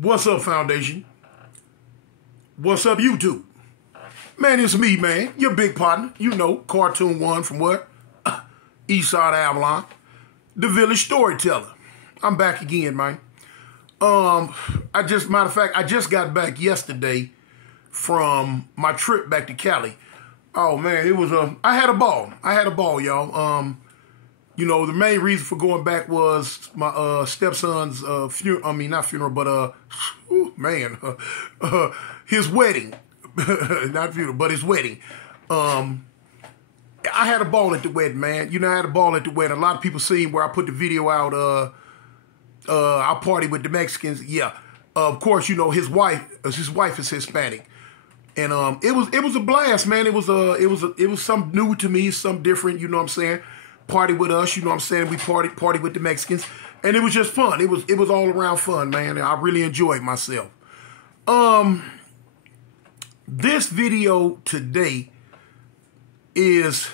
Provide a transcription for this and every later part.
What's up, Foundation? What's up, YouTube? Man, it's me, man. Your big partner. You know, Cartoon One from what? Eastside Avalon. The Village Storyteller. I'm back again, man. Matter of fact, I just got back yesterday from my trip back to Cali. Oh, man, it was I had a ball. Y'all. You know, the main reason for going back was my stepson's his wedding. Not funeral, but his wedding. I had a ball at the wedding, man. You know, I had a ball at the wedding. A lot of people seen where I put the video out. I party with the Mexicans. Yeah, of course, you know his wife is Hispanic, and it was a blast, man. It was something new to me, something different. You know what I'm saying? Party with us, you know what I'm saying? We party with the Mexicans, and it was just fun. It was all around fun, man. I really enjoyed myself. This video today is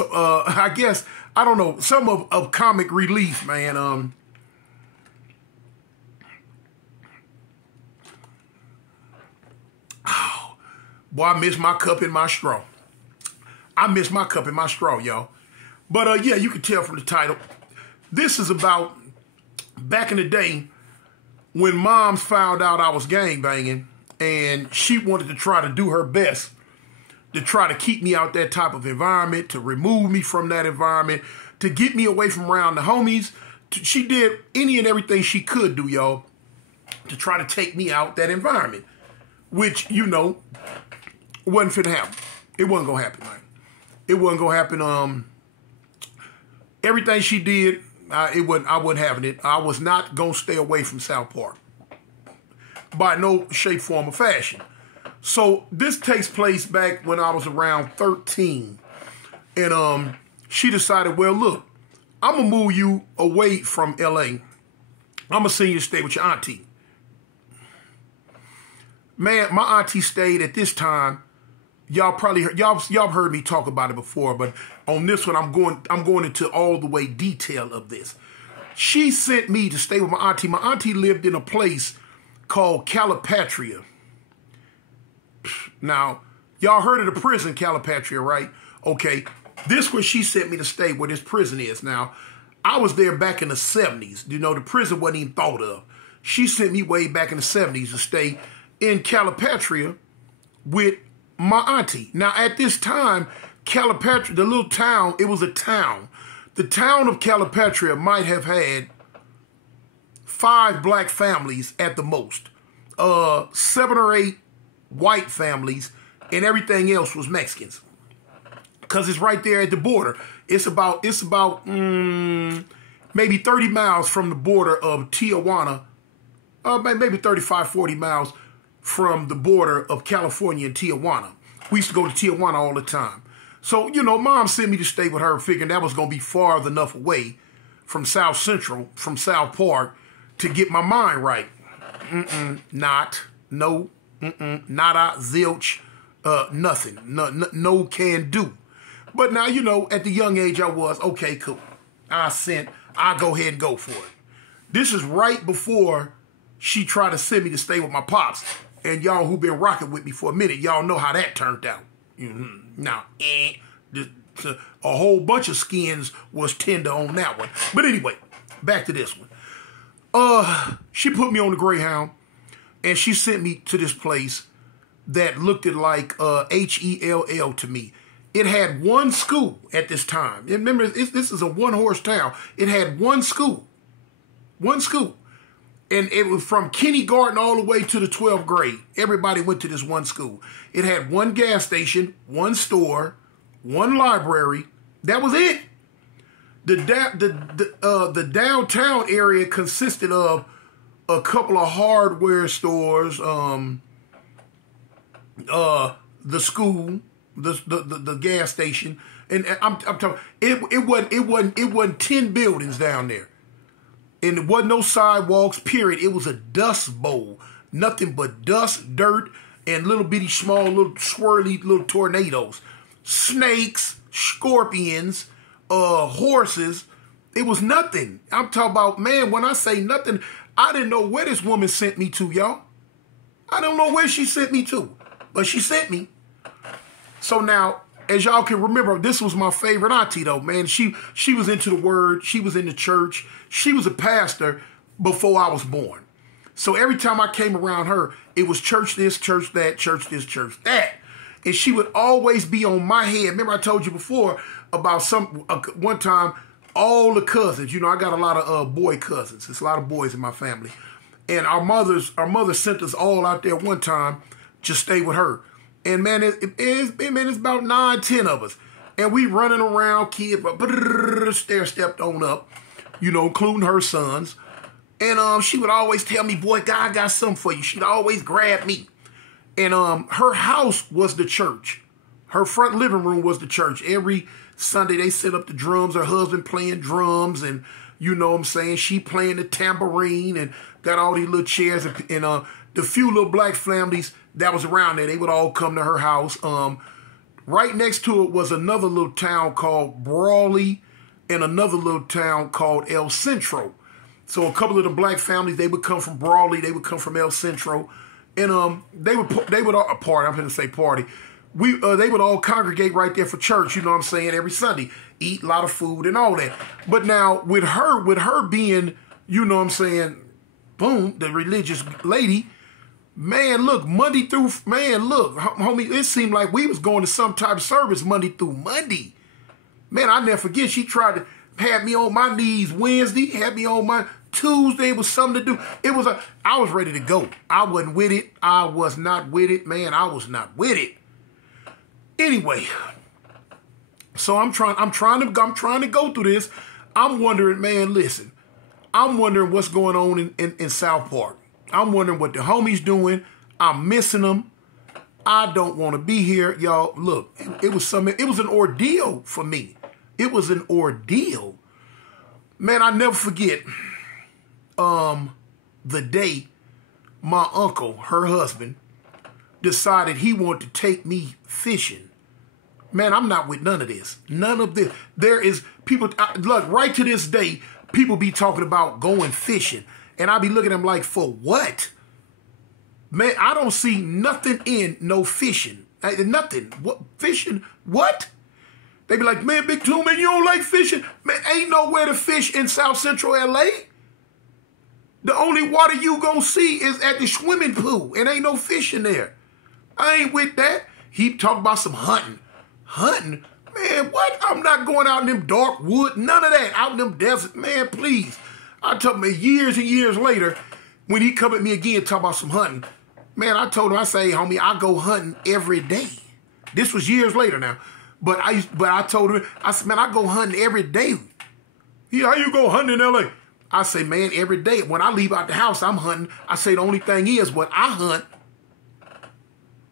I guess, I don't know, some of comic relief, man. Oh, boy, I miss my cup and my straw. Y'all. But yeah, you can tell from the title. This is about back in the day when moms found out I was gangbanging, and she wanted to try to do her best to try to keep me out that type of environment, to remove me from that environment, to get me away from around the homies. She did any and everything she could do, y'all, to try to take me out that environment, which, you know, wasn't finna happen. It wasn't gonna happen, man. It wasn't gonna happen. Everything she did, I wasn't having it. I was not gonna stay away from South Park by no shape, form, or fashion. So this takes place back when I was around 13, and she decided, well, look, I'm gonna move you away from LA. I'm gonna send you to stay with your auntie. Man, my auntie stayed at this time. Y'all probably heard, y'all heard me talk about it before, but on this one, I'm going into all the way detail of this. She sent me to stay with my auntie. My auntie lived in a place called Calipatria. Now, y'all heard of the prison Calipatria, right? Okay, this where she sent me to stay, where this prison is. Now, I was there back in the 70s. You know, the prison wasn't even thought of. She sent me way back in the 70s to stay in Calipatria with my auntie. Now, at this time, Calipatria, the little town, it was a town. The town of Calipatria might have had 5 black families at the most, 7 or 8 white families, and everything else was Mexicans. Cause it's right there at the border. It's about maybe 30 miles from the border of Tijuana, maybe 35, 40 miles from the border of California and Tijuana. We used to go to Tijuana all the time. So, you know, Mom sent me to stay with her, figuring that was going to be far enough away from South Central, from South Park, to get my mind right. Nada, zilch, nothing. No can do. But now, you know, at the young age I was, okay, cool. I'll go ahead and go for it. This is right before she tried to send me to stay with my pops. And y'all who been rocking with me for a minute, y'all know how that turned out. Now, a whole bunch of skins was tender on that one. But anyway, back to this one. She put me on the Greyhound, and she sent me to this place that looked like Hell to me. It had one school at this time. And remember, this is a one-horse town. It had one school. One school. And it was from kindergarten all the way to the 12th grade. Everybody went to this one school. It had one gas station, one store, one library. That was it. The downtown area consisted of a couple of hardware stores, the school, the gas station, and I'm talking. It wasn't 10 buildings down there. And there wasn't no sidewalks, period. It was a dust bowl. Nothing but dust, dirt, and little bitty, small, little swirly little tornadoes. Snakes, scorpions, horses. It was nothing. I'm talking about, man, when I say nothing, I didn't know where this woman sent me to, y'all. I don't know where she sent me to, but she sent me. So now, as y'all can remember, this was my favorite auntie, though, man. She was into the word. She was in the church. She was a pastor before I was born. So every time I came around her, it was church this, church that, church this, church that. And she would always be on my head. Remember I told you before about one time, all the cousins, I got a lot of boy cousins. There's a lot of boys in my family. And our mother sent us all out there one time to stay with her. And man, it's about 9, 10 of us. And we running around, kids, stair-stepped on up, including her sons. And she would always tell me, boy, God got something for you. She'd always grab me. And her house was the church. Her front living room was the church. Every Sunday they set up the drums. Her husband playing drums, and she playing the tambourine, and got all these little chairs. And the few little black families that was around there, they would all come to her house. Right next to it was another little town called Brawley and another little town called El Centro. So a couple of the black families, they would come from Brawley, they would come from El Centro, and they would all party. I'm going to say party. They would all congregate right there for church. Every Sunday, eat a lot of food and all that. But now with her being, boom, the religious lady. Man, look, homie, it seemed like we was going to some type of service Monday through Monday. Man, I never forget, she tried to have me on my knees Wednesday, had me on my Tuesday. It was something to do. I was ready to go. I wasn't with it. I was not with it, man. I was not with it. Anyway, so I'm trying to go through this. I'm wondering, man, listen. I'm wondering what's going on in South Park. I'm wondering what the homies doing. I'm missing them. I don't want to be here. Y'all, look, it was an ordeal for me. It was an ordeal. Man, I never forget the day my uncle, her husband, decided he wanted to take me fishing. Man, I'm not with none of this. None of this. There is people, look, right to this day, people be talking about going fishing. And I be looking at them like, for what? Man, I don't see nothing in no fishing. Nothing. What fishing? What? They be like, man, Big Two, man, you don't like fishing? Man, ain't nowhere to fish in South Central LA. The only water you gonna see is at the swimming pool, and ain't no fishing there. I ain't with that. He talking about some hunting. Hunting? Man, what? I'm not going out in them dark wood. None of that. Out in them desert. Man, please. I told him years and years later, when he come at me again talking about some hunting, man, I told him, I say, homie, I go hunting every day. This was years later now. But I told him, I said, man, I go hunting every day. How you go hunting in L.A.? I say, man, every day. When I leave out the house, I'm hunting. I say, the only thing is, when I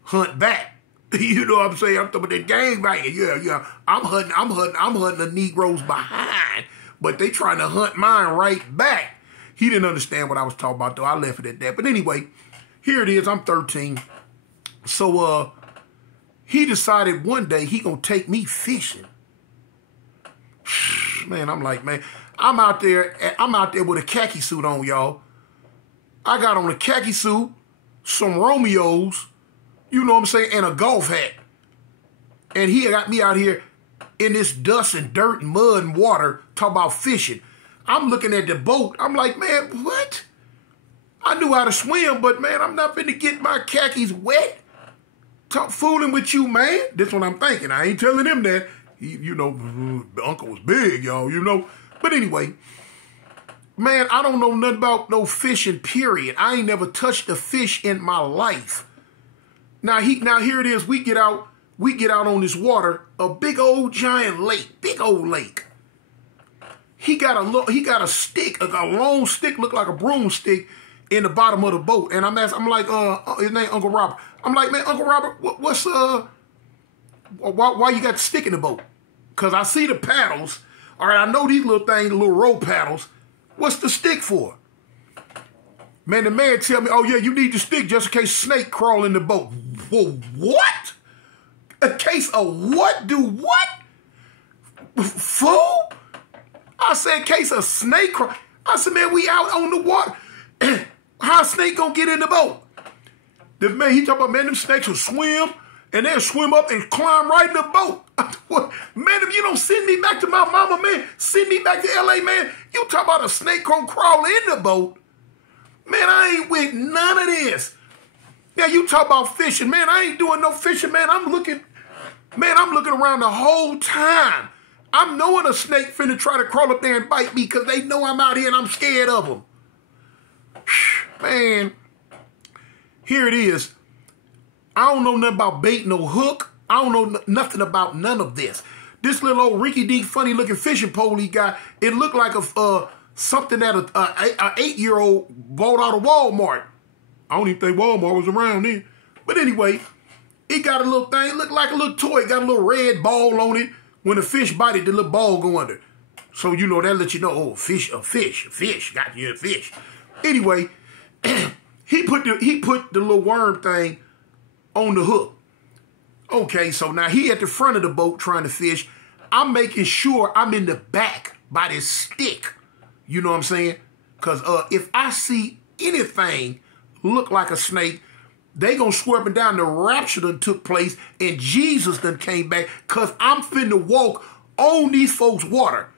hunt back. You know what I'm saying? I'm talking about that gangbanging. Yeah. I'm hunting the Negroes behind. But they trying to hunt mine right back. He didn't understand what I was talking about, though. I left it at that. But anyway, here it is. I'm 13. So, he decided one day he gonna take me fishing. Man, I'm like, man, I'm out there with a khaki suit on, y'all. I got on a khaki suit, some Romeos, you know what I'm saying, and a golf hat. And he got me out here in this dust and dirt and mud and water talking about fishing. I'm looking at the boat. I'm like, man, what? I knew how to swim, but man, I'm not finna get my khakis wet. Talk fooling with you, man. That's what I'm thinking. I ain't telling him that. The uncle was big, y'all, But anyway, man, I don't know nothing about no fishing, period. I ain't never touched a fish in my life. Now here it is. We get out on this water, a big old giant lake, big old lake. He got a stick, a long stick, look like a broomstick, in the bottom of the boat. And I'm like, his name Uncle Robert. I'm like, man, Uncle Robert, why you got the stick in the boat? Because I see the paddles. All right, I know these little things, little row paddles. What's the stick for? Man, the man tell me, oh yeah, you need the stick just in case snake crawl in the boat. Whoa, what? A case of what? Do what? Fool? I said case of snake crawl. I said, man, we out on the water. How a snake gonna get in the boat? The man, he talking about, man, them snakes will swim, and they'll swim up and climb right in the boat. Man, if you don't send me back to my mama, man, send me back to L.A., man, you talk about a snake gonna crawl in the boat. Man, I ain't with none of this. Now, you talk about fishing, man, I ain't doing no fishing, man. I'm looking around the whole time. I'm knowing a snake finna try to crawl up there and bite me because they know I'm out here and I'm scared of them. Man, here it is. I don't know nothing about bait, no hook. I don't know nothing about none of this. This little old rinky-dink, funny-looking fishing pole he got, it looked like something that an 8-year-old bought out of Walmart. I don't even think Walmart was around then. But anyway, it got a little thing, looked like a little toy. It got a little red ball on it. When a fish bite it, the little ball go under. So, you know, that lets you know, oh, a fish, got you a fish. Anyway, he put the little worm thing on the hook. Okay, so now he at the front of the boat trying to fish. I'm making sure I'm in the back by this stick. You know what I'm saying? Because if I see anything look like a snake, they gonna swear up and down the rapture done took place and Jesus done came back, because I'm finna walk on these folks' water.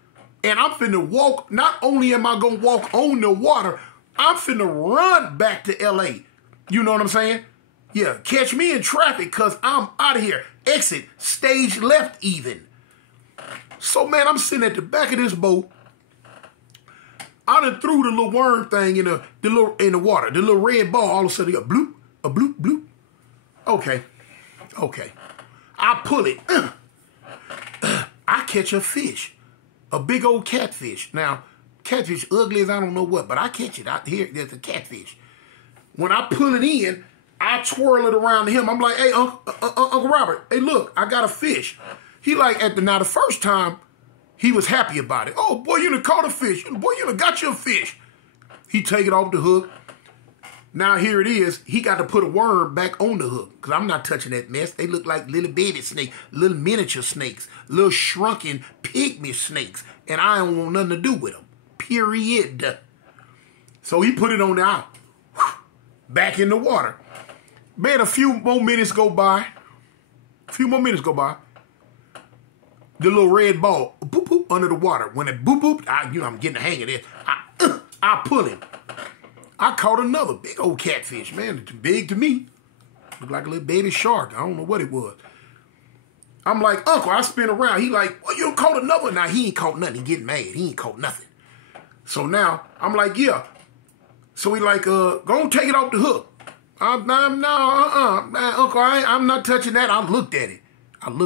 And I'm finna walk, not only am I gonna walk on the water, I'm finna run back to L.A. You know what I'm saying? Yeah, catch me in traffic because I'm out of here. Exit, stage left even. So, man, I'm sitting at the back of this boat. I done threw the little worm thing in the water. The little red ball, all of a sudden, a bloop, bloop. Okay. I pull it. I catch a fish. A big old catfish. Now, catfish ugly as I don't know what, but I catch it. Out here, there's a catfish. When I pull it in, I twirl it around to him. I'm like, hey, Uncle Robert, hey, look, I got a fish. He like, the first time, he was happy about it. Oh, boy, you done caught a fish. Boy, you done got your fish. He take it off the hook. Now, here it is. He got to put a worm back on the hook because I'm not touching that mess. They look like little baby snakes, little miniature snakes, little shrunken pygmy snakes, and I don't want nothing to do with them, period. So he put it on there, back in the water. Man, a few more minutes go by. The little red ball, boop, boop, under the water. When it boop, boop, I'm getting the hang of this. I pull him. I caught another big old catfish, man. It's big to me. Looked like a little baby shark. I don't know what it was. I'm like, Uncle, I spin around. He like, well, you done caught another. Now, he ain't caught nothing. He getting mad. He ain't caught nothing. So now, I'm like, yeah. So he like, go and take it off the hook. Uncle, I'm not touching that. I looked at it. I don't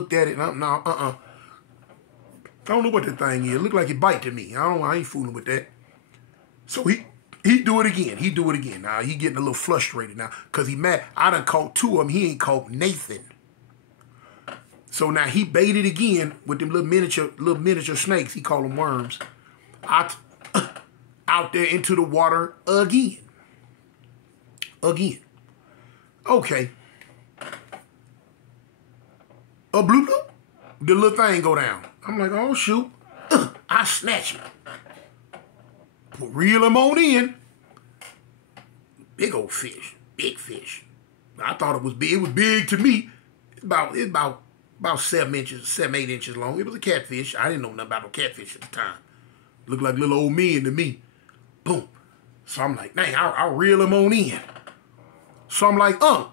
know what the thing is. It looked like it bite to me. I ain't fooling with that. So he do it again. Now he getting a little frustrated now because he mad. I done caught two of them. He ain't caught Nathan. So now he baited again with them little miniature snakes. He call them worms. Out there into the water again. Okay. A bloop bloop. The little thing go down. I'm like, oh shoot. I snatch it. Reel him on in. Big old fish. Big fish. I thought it was big. It was big to me. It's about 7 inches, 8 inches long. It was a catfish. I didn't know nothing about no catfish at the time. Looked like little old men to me. Boom. So I'm like, dang, I'll reel him on in. So I'm like, Uncle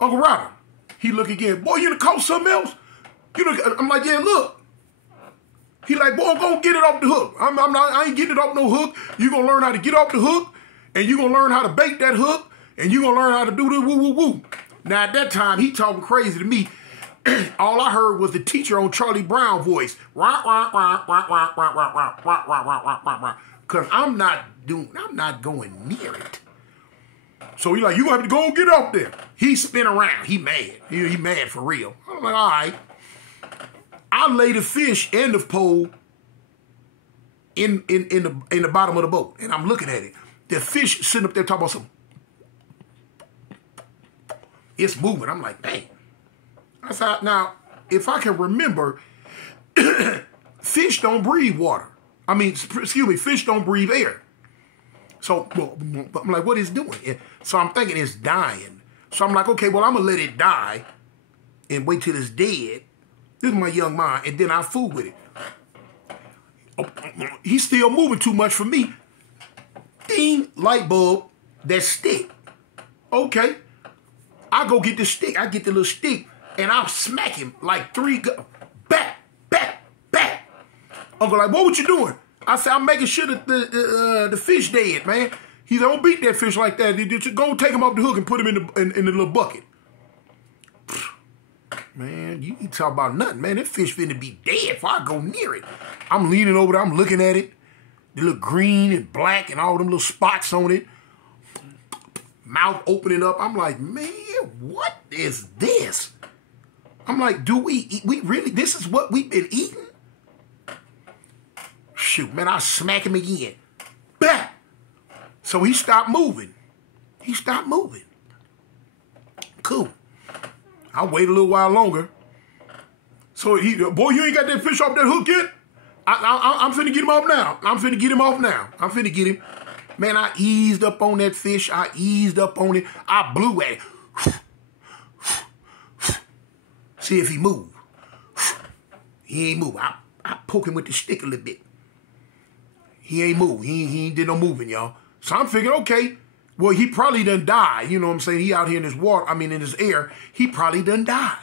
Robert. He look again. Boy, you done caught something else? I'm like, yeah, look. He like, boy, go get it off the hook. I ain't getting it off no hook. You gonna learn how to get off the hook, and you gonna learn how to bait that hook, and you gonna learn how to do the woo woo woo. Now at that time, he talking crazy to me. All I heard was the teacher on Charlie Brown voice. Cause I'm not going near it. So he like, you gonna have to go and get up there. He spin around. He mad. He mad for real. I'm like, all right. I lay the fish and the pole in the bottom of the boat, and I'm looking at it. The fish sitting up there talking about something. It's moving. I'm like, dang. I said, now, if I can remember, fish don't breathe water. Fish don't breathe air. So I'm like, what is it doing? So I'm thinking it's dying. So I'm like, okay, well, I'm going to let it die and wait till it's dead. This is my young mind. And then I'll fool with it. He's still moving too much for me. Ding, light bulb, that stick. Okay. I go get the stick. I get the little stick, and I'll smack him like back, back, back. Uncle like, what you doing? I said, I'm making sure that the fish dead, man. He don't beat that fish like that. Just go take him off the hook and put him in the little bucket. Man, you ain't talk about nothing, man. That fish finna be dead before I go near it. I'm leaning over there. I'm looking at it. They look green and black and all them little spots on it. Mouth opening up. I'm like, man, what is this? I'm like, do we eat? We really, this is what we've been eating? Shoot, man, I smack him again. Bah! So he stopped moving. He stopped moving. Cool. I wait a little while longer. So boy, you ain't got that fish off that hook yet? I'm finna get him off now. I'm finna get him off now. I'm finna get him. Man, I eased up on that fish. I eased up on it. I blew at it. See if he moved. He ain't moved. I poke him with the stick a little bit. He ain't moved. He ain't did no moving, y'all. So I'm figuring, okay, well, he probably done died. You know what I'm saying? He out here in this water, in this air. He probably done died.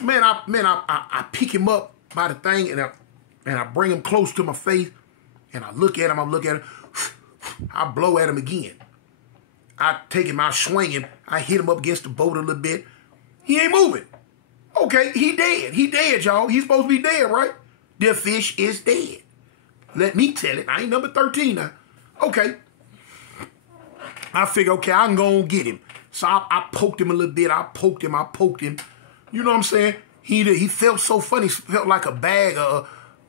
Man, I pick him up by the thing, and I bring him close to my face, and I look at him, I blow at him again. I take him, I swing him, I hit him up against the boat a little bit. He ain't moving. Okay, he dead. He dead, y'all. He's supposed to be dead, right? The fish is dead. Let me tell it. I ain't number 13 now. Okay. I figure, okay, I'm going to get him. So I poked him a little bit. I poked him. You know what I'm saying? He felt so funny. He felt like a bag, a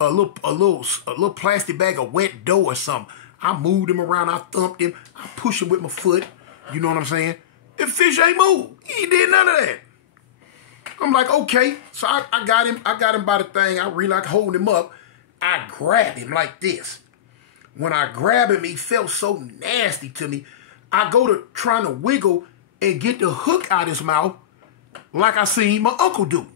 little plastic bag of wet dough or something. I moved him around. I thumped him. I pushed him with my foot. You know what I'm saying? The fish ain't moved. He did none of that. I'm like, okay. So I got him. I got him by the thing. I really like holding him up. I grabbed him like this. When I grab him, he felt so nasty to me. I go to trying to wiggle and get the hook out his mouth like I seen my uncle do.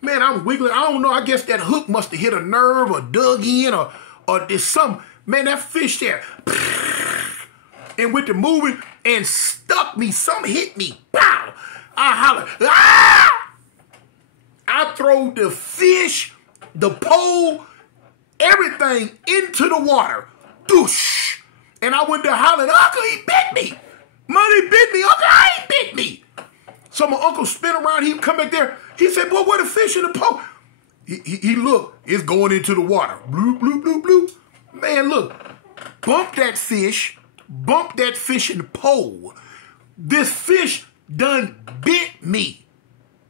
Man, I'm wiggling. I don't know. I guess that hook must have hit a nerve or dug in or there's something. Man, that fish there. And with the moving and stuck me. Something hit me. Pow! I holler. Ah! I throw the fish, the pole, everything into the water. Doosh! And I went to hollering, Uncle, he bit me. Money bit me. Uncle, I ain't bit me. So my uncle spin around. He come back there. He said, boy, what a fish in the pole. He looked. It's going into the water. Bloop, bloop, bloop, bloop. Man, look. Bump that fish in the pole. This fish done bit me.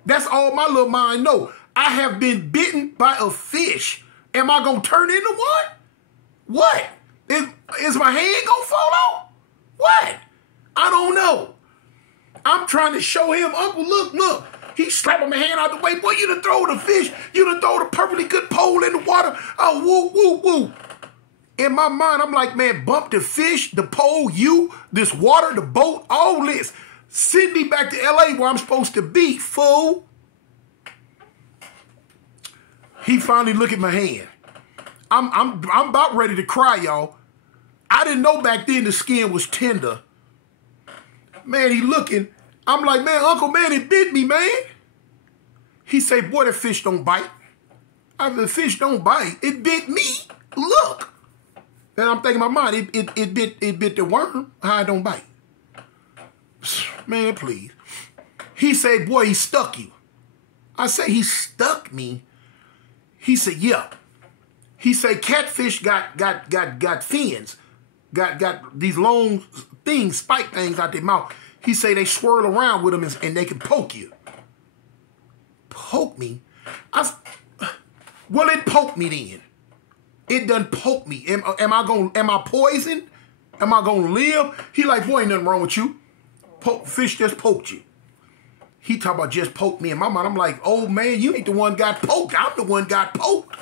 That's all my little mind know. I have been bitten by a fish. Am I going to turn into one? What? Is my hand going to fall off? What? I don't know. I'm trying to show him, Uncle, look. He slapping my hand out the way. Boy, you done throw the fish. You done throw the perfectly good pole in the water. Oh, woo, woo, woo. In my mind, I'm like, man, bump the fish, the pole, you, this water, the boat, all this. Send me back to L.A. where I'm supposed to be, fool. He finally look at my hand. I'm about ready to cry, y'all. I didn't know back then the skin was tender. Man, he looking. I'm like, man, Uncle, man, it bit me, man. He say, boy, that fish don't bite. I said, the fish don't bite. It bit me. Look. And I'm thinking in my mind, it bit the worm. How it don't bite? Man, please. He said, boy, he stuck you. I say, he stuck me. He said, yeah. He said, catfish got fins. Got these long things, spike things out their mouth. He say they swirl around with them and they can poke you. Poke me? Well, it poked me then. It done poked me. Am I poisoned? Am I gonna live? He like, boy, ain't nothing wrong with you. Fish just poked you. He talk about just poked me in my mind. I'm like, oh man, you ain't the one got poked. I'm the one got poked.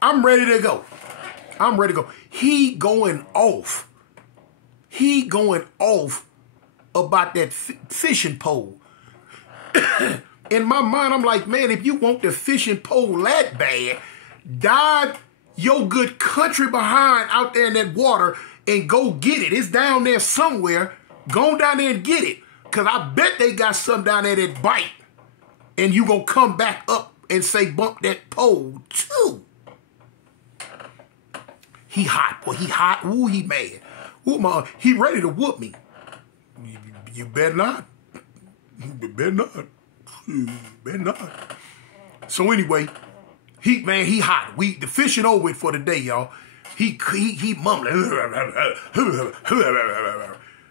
I'm ready to go. I'm ready to go. He going off. He going off about that fishing pole. In my mind, I'm like, man, if you want the fishing pole that bad, dive your good country behind out there in that water and go get it. It's down there somewhere. Go down there and get it. Because I bet they got something down there that bite. And you going to come back up and say, bump that pole too. He hot, boy. He hot. Ooh, he mad. Ooh, he ready to whoop me. You better not. You better not. You better not. So anyway, he hot. The fishing over with for the day, y'all. He mumbling.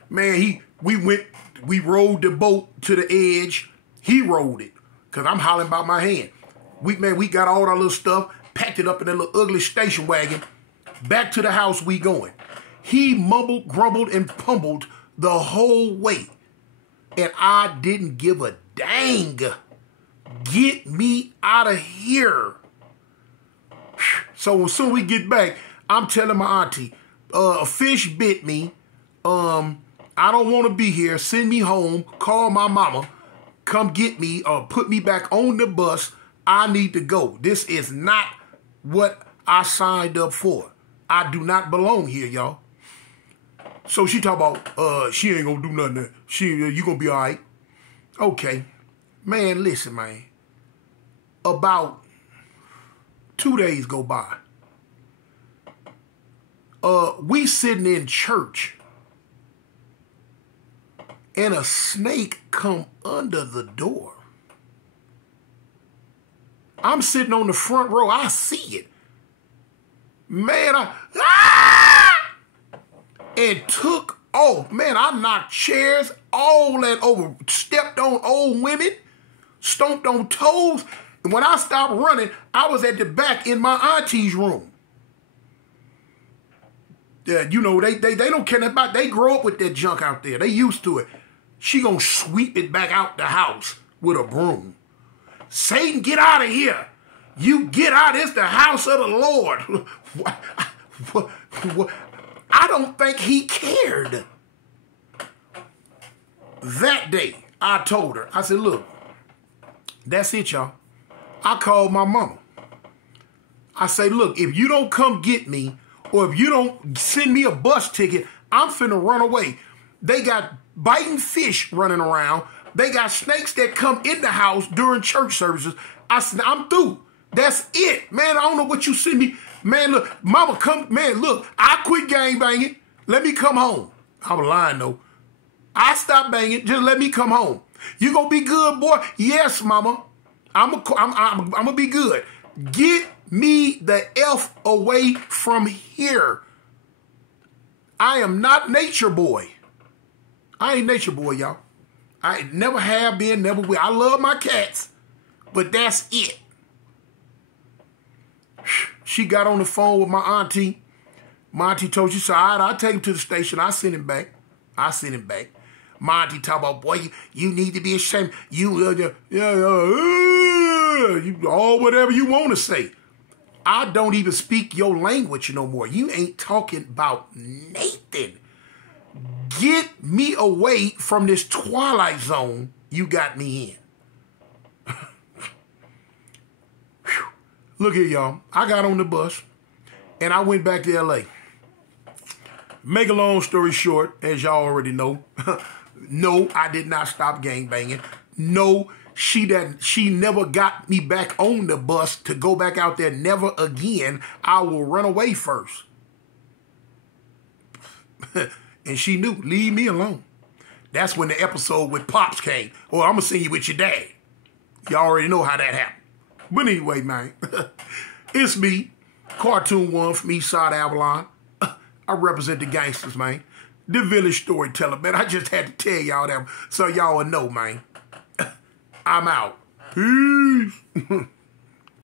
Man, we rode the boat to the edge. He rode it. Cause I'm hollering about my hand. We got all our little stuff, packed it up in that little ugly station wagon. Back to the house we going. He mumbled, grumbled, and pummeled the whole way. And I didn't give a dang. Get me out of here. So as soon as we get back, I'm telling my auntie, a fish bit me. I don't want to be here. Send me home. Call my mama. Come get me or put me back on the bus. I need to go. This is not what I signed up for. I do not belong here, y'all. So she talk about, she ain't gonna do nothing. You gonna be all right. Okay. Man, listen, man. About 2 days go by. We sitting in church. And a snake come under the door. I'm sitting on the front row. I see it. Man, and took off. Man, I knocked chairs, all that over, stepped on old women, stomped on toes. And when I stopped running, I was at the back in my auntie's room. Yeah, you know, they don't care about, they grow up with that junk out there. They used to it. She gonna sweep it back out the house with a broom. Satan, get out of here. You get out. It's the house of the Lord. I don't think he cared. That day, I told her, I said, look, that's it, y'all. I called my mama. I say, look, if you don't come get me, or if you don't send me a bus ticket, I'm finna run away. They got biting fish running around. They got snakes that come in the house during church services. I said, I'm through. That's it. Man, I don't know what you send me. Man, look, mama, come. Man, look, I quit gang banging. Let me come home. I was lying, though. I stopped banging. Just let me come home. You gonna be good, boy? Yes, mama. I'm gonna be good. Get me the F away from here. I am not nature boy. I ain't nature boy, y'all. I never have been, never will. I love my cats, but that's it. She got on the phone with my auntie. My auntie told you, so I'll take him to the station. I send him back. My auntie talk about, boy, you need to be ashamed. You all whatever you want to say. I don't even speak your language no more. You ain't talking about Nathan. Get me away from this twilight zone you got me in. Look here, y'all. I got on the bus, and I went back to L.A. Make a long story short, as y'all already know, no, I did not stop gangbanging. No, she never got me back on the bus to go back out there. Never again. I will run away first. And she knew, leave me alone. That's when the episode with Pops came. Oh, I'm going to send you with your dad. Y'all already know how that happened. But anyway, man, it's me, Cartoon One from Eastside Avalon. I represent the gangsters, man. The village storyteller, man. I just had to tell y'all that so y'all will know, man. I'm out. Peace.